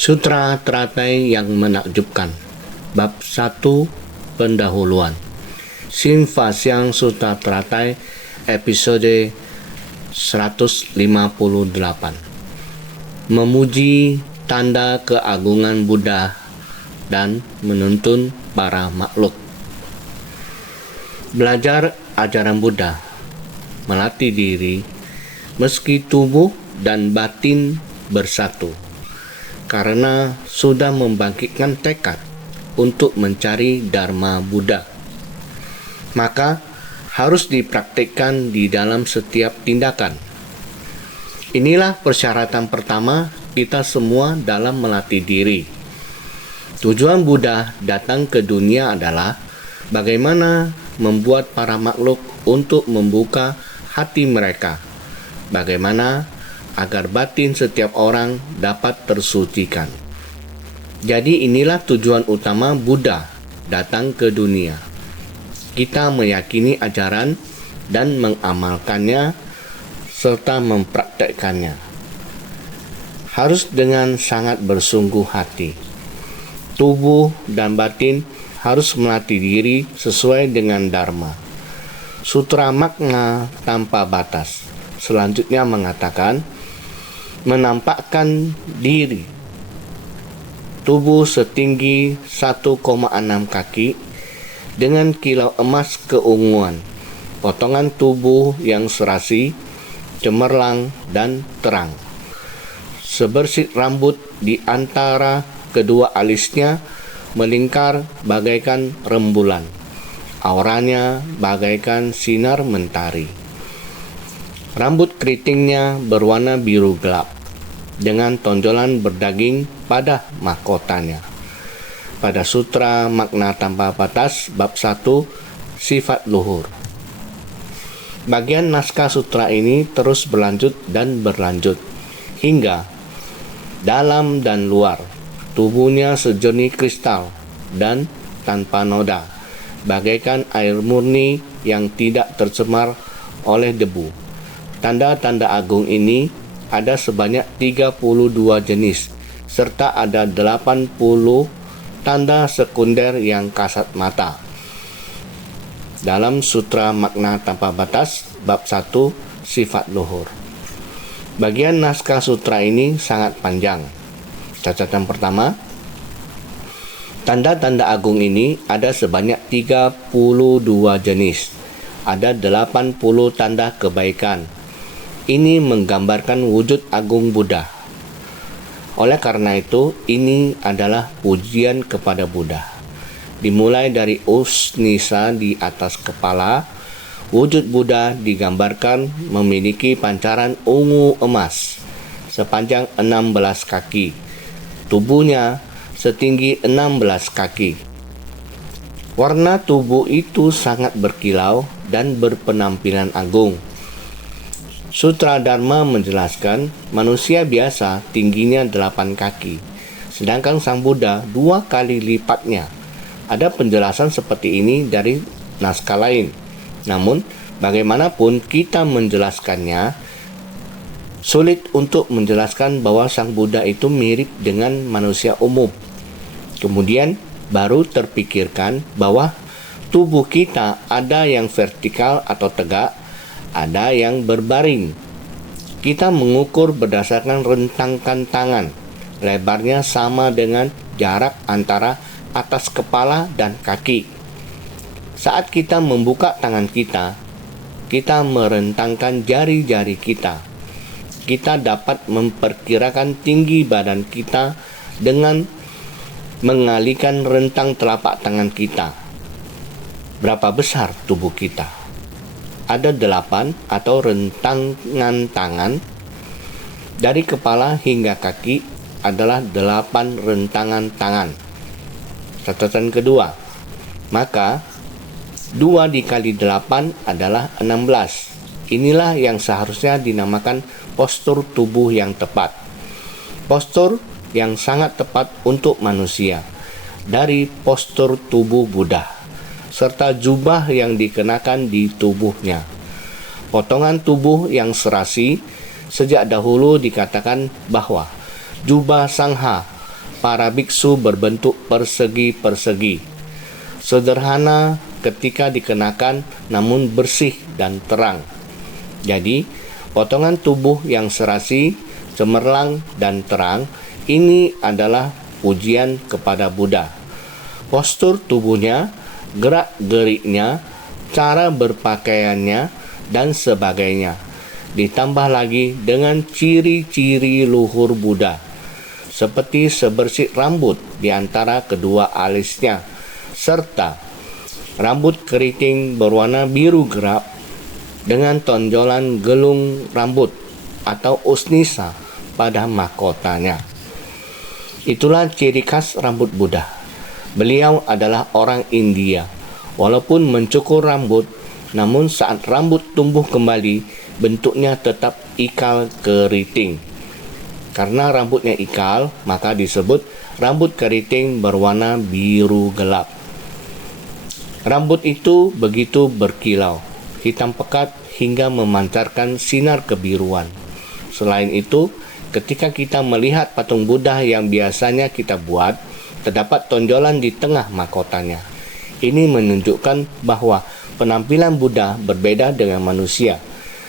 Sutra Teratai yang Menakjubkan. Bab 1 Pendahuluan. Xin Fa Xiang Sutra Teratai episode 158. Memuji tanda keagungan Buddha dan menuntun para makhluk. Belajar ajaran Buddha, melatih diri meski tubuh dan batin bersatu, karena sudah membangkitkan tekad untuk mencari Dharma Buddha. Maka harus dipraktikkan di dalam setiap tindakan. Inilah persyaratan pertama kita semua dalam melatih diri. Tujuan Buddha datang ke dunia adalah bagaimana membuat para makhluk untuk membuka hati mereka, bagaimana agar batin setiap orang dapat tersucikan. Jadi inilah tujuan utama Buddha datang ke dunia. Kita meyakini ajaran dan mengamalkannya serta mempraktekkannya. Harus dengan sangat bersungguh hati. Tubuh dan batin harus melatih diri sesuai dengan Dharma. Sutra Makna Tanpa Batas selanjutnya mengatakan, menampakkan diri. Tubuh setinggi 1,6 kaki dengan kilau emas keunguan. Potongan tubuh yang serasi, cemerlang dan terang. Sebersih rambut di antara kedua alisnya melingkar bagaikan rembulan. Auranya bagaikan sinar mentari. Rambut keritingnya berwarna biru gelap, dengan tonjolan berdaging pada mahkotanya. Pada Sutra Makna Tanpa Batas, bab 1, Sifat Luhur. Bagian naskah sutra ini terus berlanjut dan berlanjut, hingga dalam dan luar, tubuhnya sejernih kristal dan tanpa noda, bagaikan air murni yang tidak tercemar oleh debu. Tanda-tanda agung ini ada sebanyak 32 jenis, serta ada 80 tanda sekunder yang kasat mata. Dalam Sutra Makna Tanpa Batas, bab 1, Sifat Luhur. Bagian naskah sutra ini sangat panjang. Catatan pertama, tanda-tanda agung ini ada sebanyak 32 jenis. Ada 80 tanda kebaikan. Ini menggambarkan wujud agung Buddha. Oleh karena itu, ini adalah pujian kepada Buddha. Dimulai dari usnisa di atas kepala, wujud Buddha digambarkan memiliki pancaran ungu emas sepanjang 16 kaki. Tubuhnya setinggi 16 kaki. Warna tubuh itu sangat berkilau dan berpenampilan agung. Sutra Dharma menjelaskan manusia biasa tingginya 8 kaki, sedangkan Sang Buddha 2 kali lipatnya. Ada penjelasan seperti ini dari naskah lain. Namun, bagaimanapun kita menjelaskannya, sulit untuk menjelaskan bahwa Sang Buddha itu mirip dengan manusia umum. Kemudian, baru terpikirkan bahwa tubuh kita ada yang vertikal atau tegak, ada yang berbaring. Kita mengukur berdasarkan rentangkan tangan. Lebarnya sama dengan jarak antara atas kepala dan kaki. Saat kita membuka tangan kita, kita merentangkan jari-jari kita. Kita dapat memperkirakan tinggi badan kita dengan mengalihkan rentang telapak tangan kita. Berapa besar tubuh kita? Ada 8 atau rentangan tangan. Dari kepala hingga kaki adalah 8 rentangan tangan. Catatan kedua, maka 2 dikali 8 adalah 16. Inilah yang seharusnya dinamakan postur tubuh yang tepat. Postur yang sangat tepat untuk manusia dari postur tubuh Buddha, serta jubah yang dikenakan di tubuhnya. Potongan tubuh yang serasi, sejak dahulu dikatakan bahwa jubah sangha para biksu berbentuk persegi-persegi. Sederhana ketika dikenakan namun bersih dan terang. Jadi, potongan tubuh yang serasi, cemerlang dan terang ini adalah pujian kepada Buddha. Postur tubuhnya, gerak-geriknya, cara berpakaiannya, dan sebagainya. Ditambah lagi dengan ciri-ciri luhur Buddha, seperti sebersih rambut di antara kedua alisnya, serta rambut keriting berwarna biru gelap dengan tonjolan gelung rambut atau usnisa pada mahkotanya. Itulah ciri khas rambut Buddha. Beliau adalah orang India. Walaupun mencukur rambut, namun saat rambut tumbuh kembali, bentuknya tetap ikal keriting. Karena rambutnya ikal, maka disebut rambut keriting berwarna biru gelap. Rambut itu begitu berkilau, hitam pekat hingga memancarkan sinar kebiruan. Selain itu, ketika kita melihat patung Buddha yang biasanya kita buat, terdapat tonjolan di tengah mahkotanya. Ini menunjukkan bahwa penampilan Buddha berbeda dengan manusia,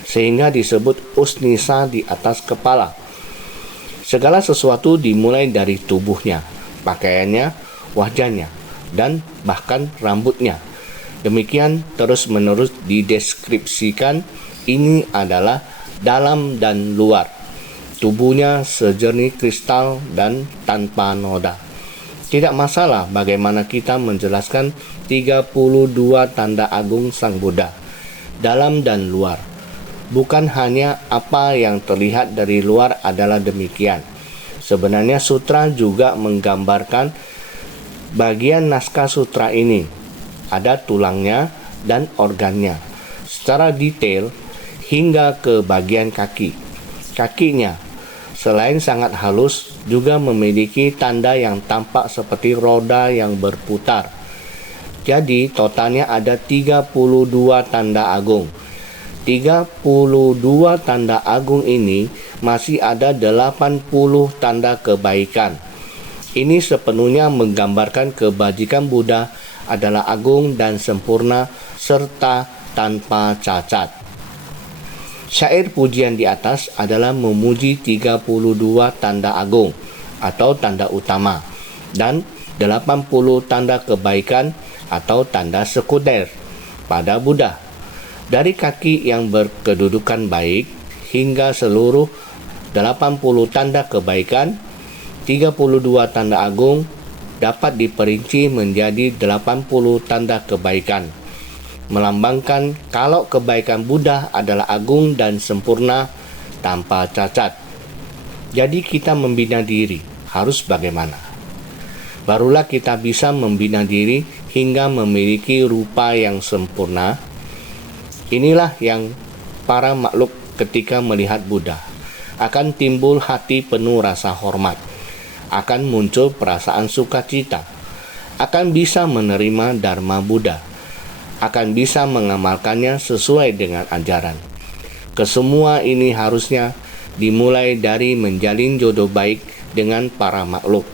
sehingga disebut usnisa di atas kepala. Segala sesuatu dimulai dari tubuhnya, pakaiannya, wajahnya, dan bahkan rambutnya. Demikian terus-menerus dideskripsikan. Ini adalah dalam dan luar. Tubuhnya sejernih kristal dan tanpa noda. Tidak masalah bagaimana kita menjelaskan 32 tanda agung Sang Buddha, dalam dan luar. Bukan hanya apa yang terlihat dari luar adalah demikian. Sebenarnya sutra juga menggambarkan bagian naskah sutra ini. Ada tulangnya dan organnya secara detail hingga ke bagian kaki. Kakinya, selain sangat halus, juga memiliki tanda yang tampak seperti roda yang berputar. Jadi totalnya ada 32 tanda agung. 32 tanda agung ini masih ada 80 tanda kebaikan. Ini sepenuhnya menggambarkan kebajikan Buddha adalah agung dan sempurna serta tanpa cacat. Syair pujian di atas adalah memuji 32 tanda agung atau tanda utama dan 80 tanda kebaikan atau tanda sekunder pada Buddha. Dari kaki yang berkedudukan baik hingga seluruh 80 tanda kebaikan, 32 tanda agung dapat diperinci menjadi 80 tanda kebaikan, melambangkan kalau kebaikan Buddha adalah agung dan sempurna tanpa cacat. Jadi kita membina diri harus bagaimana? Barulah kita bisa membina diri hingga memiliki rupa yang sempurna. Inilah yang para makhluk ketika melihat Buddha akan timbul hati penuh rasa hormat, akan muncul perasaan sukacita, akan bisa menerima Dharma Buddha, akan bisa mengamalkannya sesuai dengan ajaran. Kesemua ini harusnya dimulai dari menjalin jodoh baik dengan para makhluk.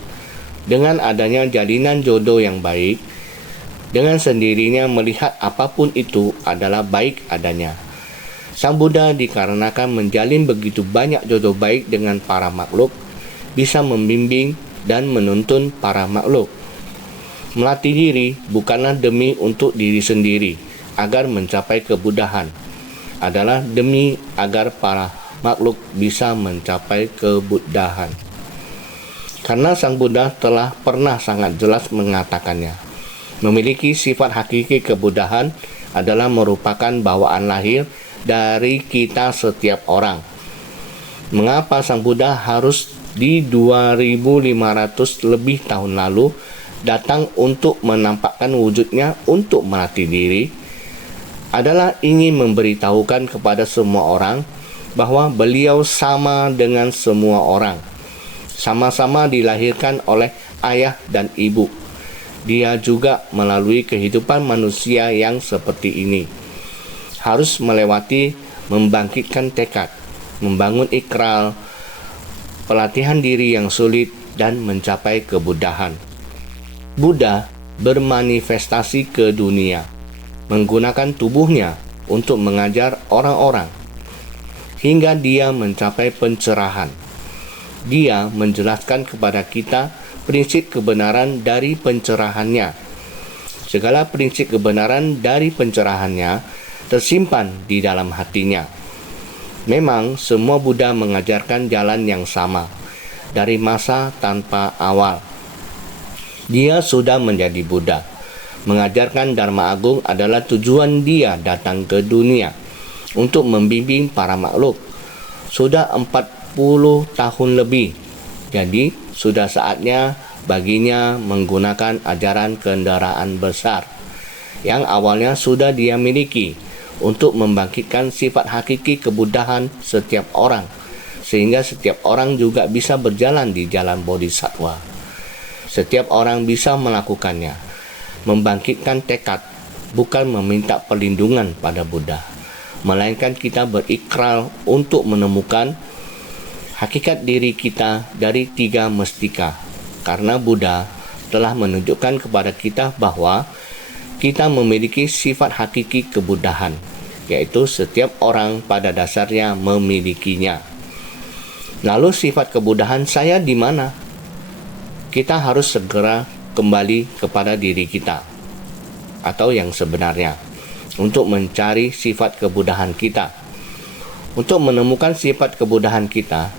Dengan adanya jalinan jodoh yang baik, dengan sendirinya melihat apapun itu adalah baik adanya. Sang Buddha dikarenakan menjalin begitu banyak jodoh baik dengan para makhluk, bisa membimbing dan menuntun para makhluk. Melatih diri bukanlah demi untuk diri sendiri agar mencapai kebudahan, adalah demi agar para makhluk bisa mencapai kebudahan. Karena Sang Buddha telah pernah sangat jelas mengatakannya, memiliki sifat hakiki kebudahan adalah merupakan bawaan lahir dari kita setiap orang. Mengapa Sang Buddha harus di 2500 lebih tahun lalu datang untuk menampakkan wujudnya untuk melatih diri? Adalah ingin memberitahukan kepada semua orang bahwa beliau sama dengan semua orang, sama-sama dilahirkan oleh ayah dan ibu. Dia juga melalui kehidupan manusia yang seperti ini. Harus melewati membangkitkan tekad, membangun ikrar, pelatihan diri yang sulit, dan mencapai kebudahan. Buddha bermanifestasi ke dunia, menggunakan tubuhnya untuk mengajar orang-orang, hingga dia mencapai pencerahan. Dia menjelaskan kepada kita prinsip kebenaran dari pencerahannya. Segala prinsip kebenaran dari pencerahannya tersimpan di dalam hatinya. Memang semua Buddha mengajarkan jalan yang sama, dari masa tanpa awal. Dia sudah menjadi Buddha. Mengajarkan Dharma Agung adalah tujuan dia datang ke dunia untuk membimbing para makhluk. Sudah 40 tahun lebih. Jadi sudah saatnya baginya menggunakan ajaran kendaraan besar yang awalnya sudah dia miliki untuk membangkitkan sifat hakiki kebudahan setiap orang, sehingga setiap orang juga bisa berjalan di jalan bodhisattva. Setiap orang bisa melakukannya, membangkitkan tekad, bukan meminta perlindungan pada Buddha, melainkan kita berikrar untuk menemukan hakikat diri kita dari 3 mestika. Karena Buddha telah menunjukkan kepada kita bahwa kita memiliki sifat hakiki kebudahan, yaitu setiap orang pada dasarnya memilikinya. Lalu sifat kebudahan saya di mana? Kita harus segera kembali kepada diri kita, atau yang sebenarnya, untuk mencari sifat kebudahan kita. Untuk menemukan sifat kebudahan kita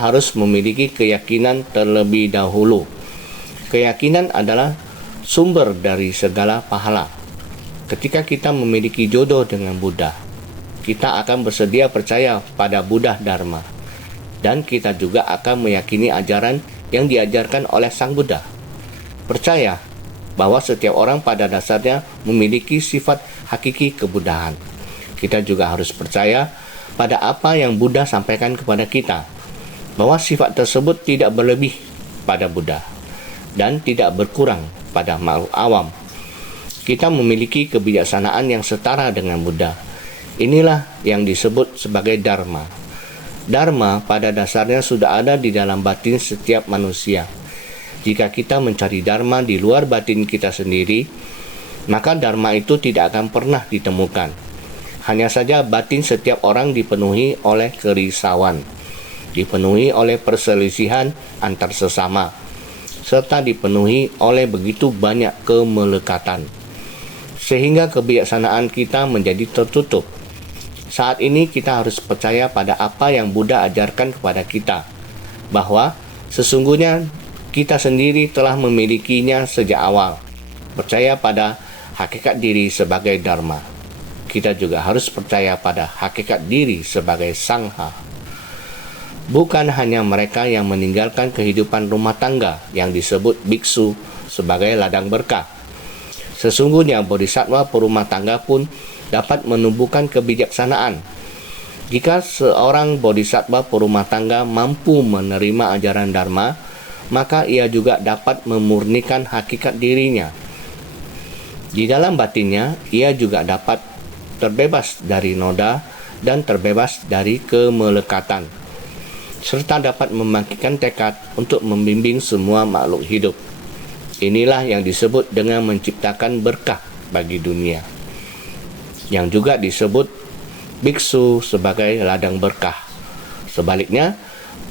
harus memiliki keyakinan terlebih dahulu. Keyakinan adalah sumber dari segala pahala. Ketika kita memiliki jodoh dengan Buddha, kita akan bersedia percaya pada Buddha Dharma, dan kita juga akan meyakini ajaran yang diajarkan oleh Sang Buddha. Percaya bahwa setiap orang pada dasarnya memiliki sifat hakiki kebudahan. Kita juga harus percaya pada apa yang Buddha sampaikan kepada kita, bahwa sifat tersebut tidak berlebih pada Buddha dan tidak berkurang pada makhluk awam. Kita memiliki kebijaksanaan yang setara dengan Buddha. Inilah yang disebut sebagai Dharma. Dharma pada dasarnya sudah ada di dalam batin setiap manusia. Jika kita mencari Dharma di luar batin kita sendiri, maka Dharma itu tidak akan pernah ditemukan. Hanya saja batin setiap orang dipenuhi oleh kerisauan, dipenuhi oleh perselisihan antar sesama, serta dipenuhi oleh begitu banyak kemelekatan, sehingga kebijaksanaan kita menjadi tertutup. Saat ini kita harus percaya pada apa yang Buddha ajarkan kepada kita, bahwa sesungguhnya kita sendiri telah memilikinya sejak awal. Percaya pada hakikat diri sebagai Dharma. Kita juga harus percaya pada hakikat diri sebagai Sangha. Bukan hanya mereka yang meninggalkan kehidupan rumah tangga yang disebut biksu sebagai ladang berkah. Sesungguhnya bodhisattva perumah tangga pun dapat menumbuhkan kebijaksanaan. Jika seorang bodhisattva perumah tangga mampu menerima ajaran Dharma, maka ia juga dapat memurnikan hakikat dirinya. Di dalam batinnya, ia juga dapat terbebas dari noda dan terbebas dari kemelekatan, serta dapat membangkitkan tekad untuk membimbing semua makhluk hidup. Inilah yang disebut dengan menciptakan berkah bagi dunia, yang juga disebut biksu sebagai ladang berkah. Sebaliknya,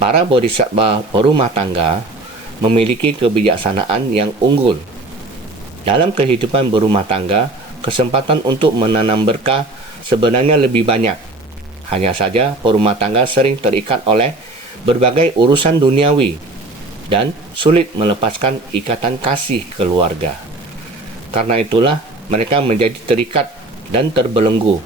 para bodhisattva perumah tangga memiliki kebijaksanaan yang unggul. Dalam kehidupan berumah tangga, kesempatan untuk menanam berkah sebenarnya lebih banyak. Hanya saja perumah tangga sering terikat oleh berbagai urusan duniawi dan sulit melepaskan ikatan kasih keluarga. Karena itulah mereka menjadi terikat dan terbelenggu.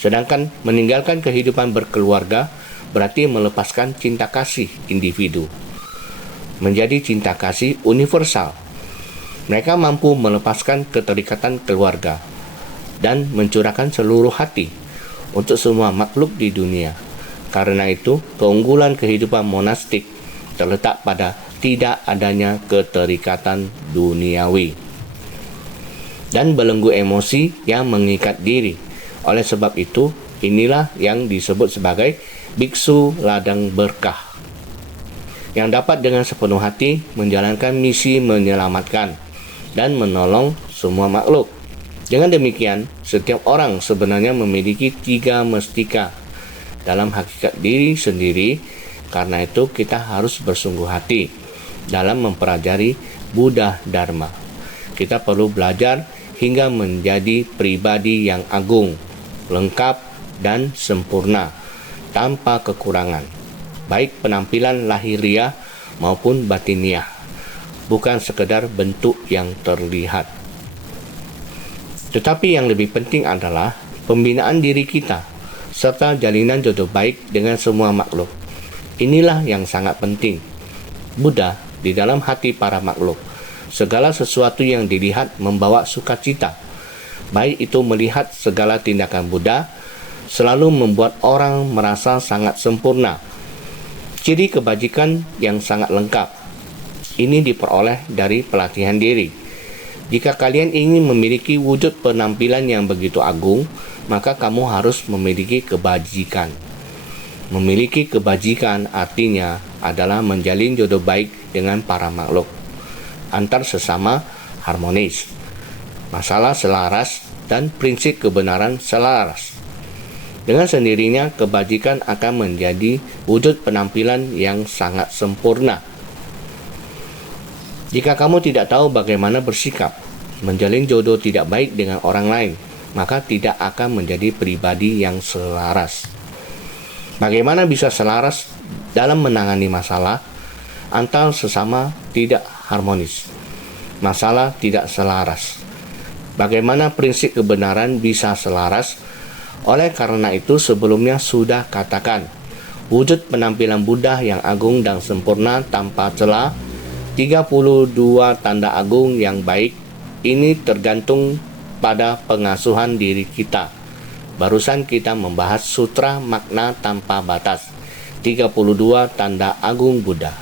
Sedangkan meninggalkan kehidupan berkeluarga berarti melepaskan cinta kasih individu menjadi cinta kasih universal. Mereka mampu melepaskan keterikatan keluarga dan mencurahkan seluruh hati untuk semua makhluk di dunia. Karena itu, keunggulan kehidupan monastik terletak pada tidak adanya keterikatan duniawi dan belenggu emosi yang mengikat diri. Oleh sebab itu, inilah yang disebut sebagai biksu ladang berkah. yang dapat dengan sepenuh hati menjalankan misi menyelamatkan dan menolong semua makhluk. Dengan demikian, setiap orang sebenarnya memiliki 3 mustika dalam hakikat diri sendiri. Karena itu kita harus bersungguh hati dalam mempelajari Buddha Dharma. Kita perlu belajar hingga menjadi pribadi yang agung, lengkap, dan sempurna, tanpa kekurangan, baik penampilan lahiriah maupun batiniah, bukan sekedar bentuk yang terlihat. Tetapi yang lebih penting adalah pembinaan diri kita, serta jalinan jodoh baik dengan semua makhluk. Inilah yang sangat penting. Buddha di dalam hati para makhluk. Segala sesuatu yang dilihat membawa sukacita. Baik itu melihat segala tindakan Buddha selalu membuat orang merasa sangat sempurna. Ciri kebajikan yang sangat lengkap. Ini diperoleh dari pelatihan diri. Jika kalian ingin memiliki wujud penampilan yang begitu agung, maka kamu harus memiliki kebajikan. Memiliki kebajikan artinya adalah menjalin jodoh baik dengan para makhluk, antar sesama harmonis, masalah selaras, dan prinsip kebenaran selaras. Dengan sendirinya, kebajikan akan menjadi wujud penampilan yang sangat sempurna. Jika kamu tidak tahu bagaimana bersikap, menjalin jodoh tidak baik dengan orang lain, maka tidak akan menjadi pribadi yang selaras. Bagaimana bisa selaras dalam menangani masalah antar sesama tidak harmonis? Masalah tidak selaras. Bagaimana prinsip kebenaran bisa selaras? Oleh karena itu sebelumnya sudah katakan, wujud penampilan Buddha yang agung dan sempurna tanpa celah, 32 tanda agung yang baik, ini tergantung pada pengasuhan diri kita. Barusan kita membahas sutra makna tanpa batas, 32 tanda agung Buddha,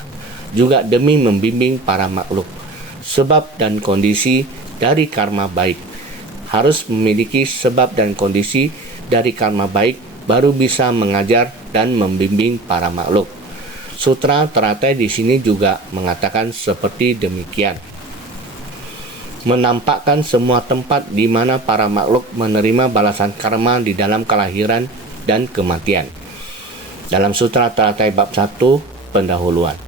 juga demi membimbing para makhluk. Sebab dan kondisi dari karma baik. Harus memiliki sebab dan kondisi dari karma baik baru bisa mengajar dan membimbing para makhluk. Sutra teratai di sini juga mengatakan seperti demikian. Menampakkan semua tempat di mana para makhluk menerima balasan karma di dalam kelahiran dan kematian. Dalam Sutra Teratai bab 1 pendahuluan.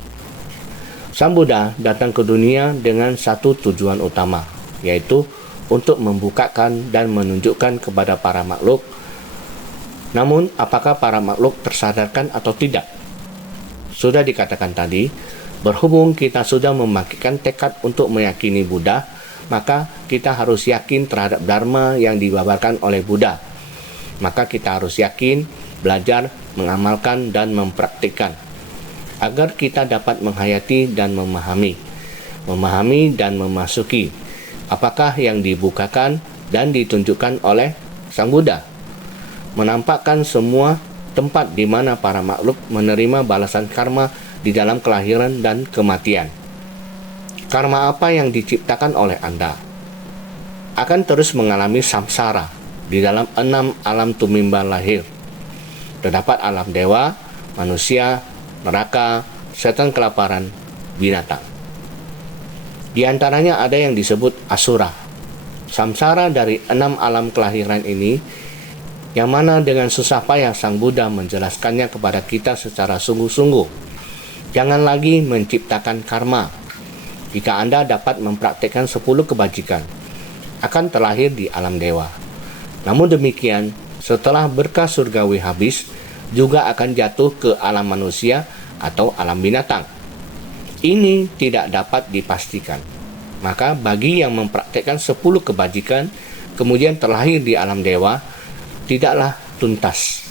Sang Buddha datang ke dunia dengan satu tujuan utama, yaitu untuk membukakan dan menunjukkan kepada para makhluk. Namun, apakah para makhluk tersadarkan atau tidak? Sudah dikatakan tadi, berhubung kita sudah membangkitkan tekad untuk meyakini Buddha, maka kita harus yakin terhadap Dharma yang dibabarkan oleh Buddha. Maka kita harus yakin, belajar, mengamalkan, dan mempraktikkan, agar kita dapat menghayati dan memahami dan memasuki apakah yang dibukakan dan ditunjukkan oleh Sang Buddha. Menampakkan semua tempat di mana para makhluk menerima balasan karma di dalam kelahiran dan kematian. Karma apa yang diciptakan oleh Anda akan terus mengalami samsara di dalam 6 alam tumimba lahir. Terdapat alam dewa, manusia, neraka, setan kelaparan, binatang. Di antaranya ada yang disebut asura. Samsara dari 6 alam kelahiran ini, yang mana dengan susah payah Sang Buddha menjelaskannya kepada kita secara sungguh-sungguh. Jangan lagi menciptakan karma. Jika Anda dapat mempraktikkan 10 kebajikan, akan terlahir di alam dewa. Namun demikian, setelah berkah surgawi habis, juga akan jatuh ke alam manusia atau alam binatang. Ini tidak dapat dipastikan. Maka bagi yang mempraktikkan 10 kebajikan, kemudian terlahir di alam dewa, tidaklah tuntas.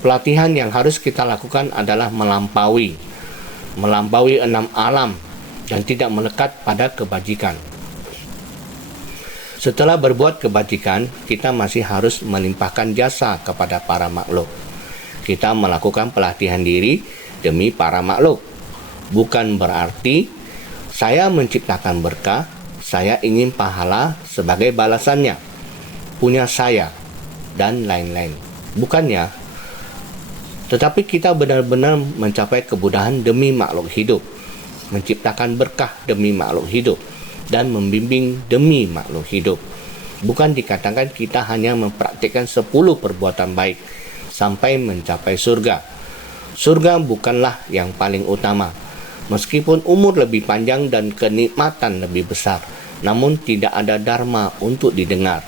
Pelatihan yang harus kita lakukan adalah melampaui 6 alam dan tidak melekat pada kebajikan. Setelah berbuat kebajikan, kita masih harus melimpahkan jasa kepada para makhluk. Kita melakukan pelatihan diri demi para makhluk. Bukan berarti saya menciptakan berkah, saya ingin pahala sebagai balasannya, punya saya, dan lain-lain. Bukannya, Tetapi kita benar-benar mencapai kemudahan demi makhluk hidup, menciptakan berkah demi makhluk hidup, dan membimbing demi makhluk hidup. Bukan dikatakan kita hanya mempraktikkan 10 perbuatan baik sampai mencapai surga. Surga bukanlah yang paling utama. Meskipun umur lebih panjang dan kenikmatan lebih besar, namun tidak ada dharma untuk didengar,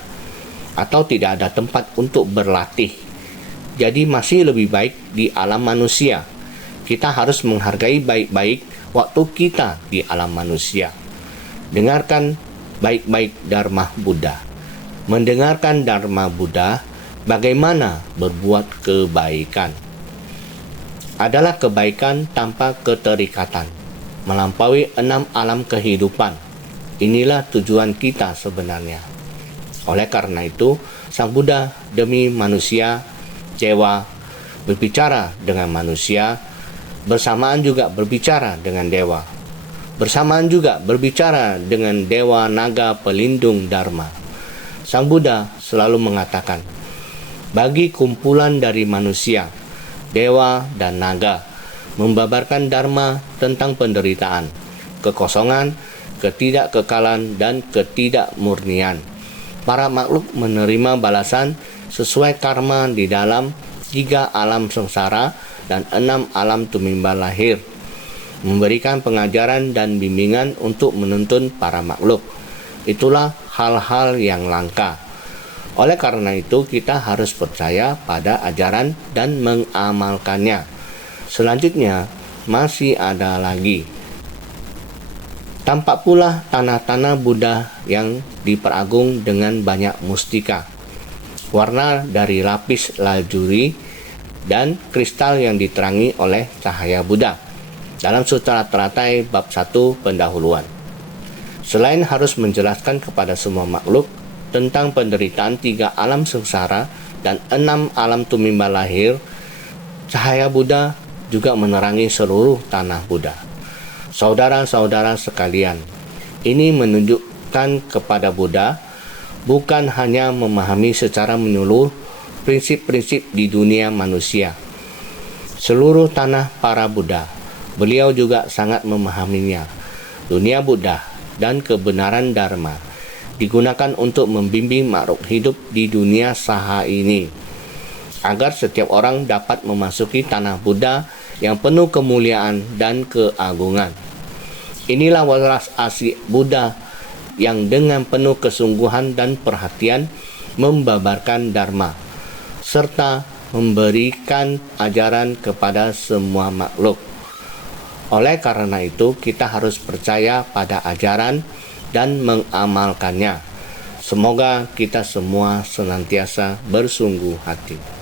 atau tidak ada tempat untuk berlatih. Jadi masih lebih baik di alam manusia. Kita harus menghargai baik-baik waktu kita di alam manusia. Dengarkan baik-baik Dharma Buddha. Mendengarkan Dharma Buddha, bagaimana berbuat kebaikan. Adalah kebaikan tanpa keterikatan, melampaui 6 alam kehidupan. Inilah tujuan kita sebenarnya. Oleh karena itu, Sang Buddha demi manusia, dewa, berbicara dengan manusia, bersamaan juga berbicara dengan dewa. Bersamaan juga berbicara dengan dewa naga pelindung Dharma. Sang Buddha selalu mengatakan, bagi kumpulan dari manusia, dewa dan naga, membabarkan Dharma tentang penderitaan, kekosongan, ketidakkekalan, dan ketidakmurnian. Para makhluk menerima balasan sesuai karma di dalam 3 alam sengsara dan 6 alam tumimbal lahir, memberikan pengajaran dan bimbingan untuk menuntun para makhluk. Itulah hal-hal yang langka. Oleh karena itu, kita harus percaya pada ajaran dan mengamalkannya. Selanjutnya, masih ada lagi. Tampak pula tanah-tanah Buddha yang diperagung dengan banyak mustika, warna dari lapis lazuli dan kristal yang diterangi oleh cahaya Buddha, dalam Sutra Teratai bab 1 pendahuluan. Selain harus menjelaskan kepada semua makhluk tentang penderitaan 3 alam sengsara dan 6 alam tumimbal lahir, cahaya Buddha juga menerangi seluruh tanah Buddha. Saudara-saudara sekalian, ini menunjukkan kepada Buddha bukan hanya memahami secara menyeluruh prinsip-prinsip di dunia manusia, seluruh tanah para Buddha. Beliau juga sangat memahaminya. Dunia Buddha dan kebenaran Dharma digunakan untuk membimbing makhluk hidup di dunia saha ini, agar setiap orang dapat memasuki tanah Buddha yang penuh kemuliaan dan keagungan. Inilah waras asli Buddha yang dengan penuh kesungguhan dan perhatian membabarkan Dharma, serta memberikan ajaran kepada semua makhluk. Oleh karena itu, kita harus percaya pada ajaran dan mengamalkannya. Semoga kita semua senantiasa bersungguh hati.